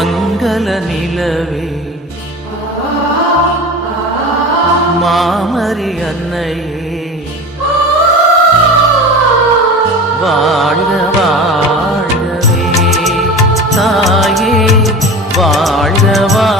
மங்கள நிலவே. மாமரி அன்னையே. வாழ்க வாழ்கவே. தாயே வாழ்க வாழ்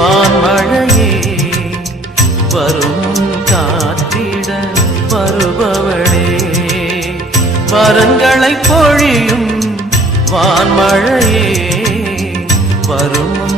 வான் மழையே வரும் காத்திட வருபவளே. வரங்களை பொழியும் வான் மழையே வரும்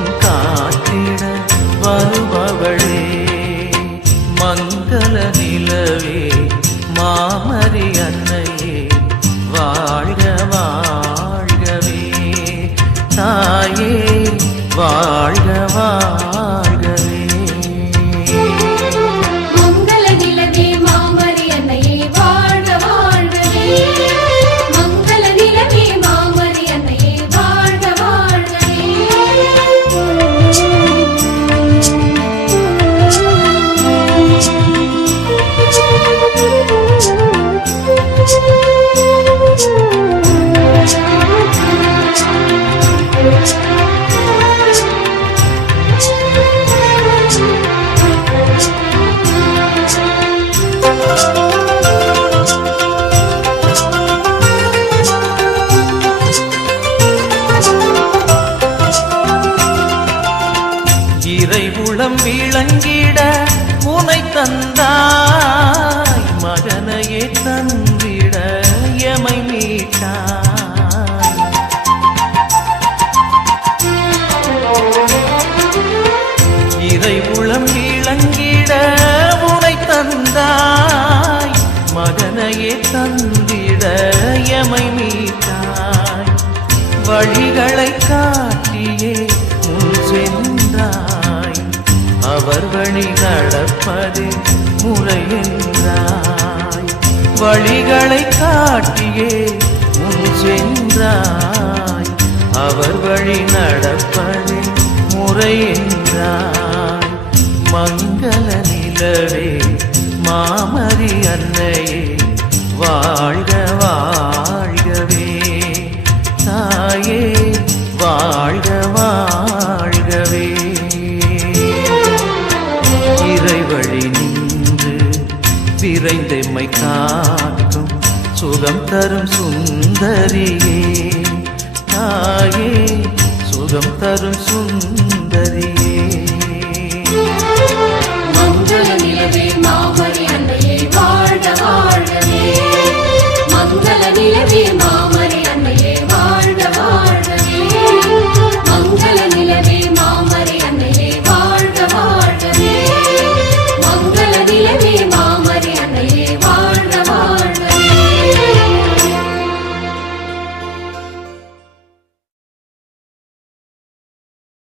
இறை விளங்கிட உனை தந்தாய். மகனையே தந்திட எமை மீட்டாய். இறை விளங்கிட உனை தந்தாய். மகனையே தந்திட எமை மீட்டாய். வழிகளை காட்டியே அவர் வழி நடப்பது முறையென்றாய். வழிகளை காட்டியே முன் சென்றாய் அவர் வழி நடப்பது முறையென்றாய். மங்கள நிலவே மாமரி அன்னையே வாழ்க பிறை வழி நின்று விரைந்தெம்மை காக்கும் சுகம் தரும் சுந்தரியே. தாயே சுகம் தரும் சுந்தரியே. மங்கள நிலவே மாமணி அன்னையே வாழ்க வாழ்கவே மங்கள நிலவே மாமணி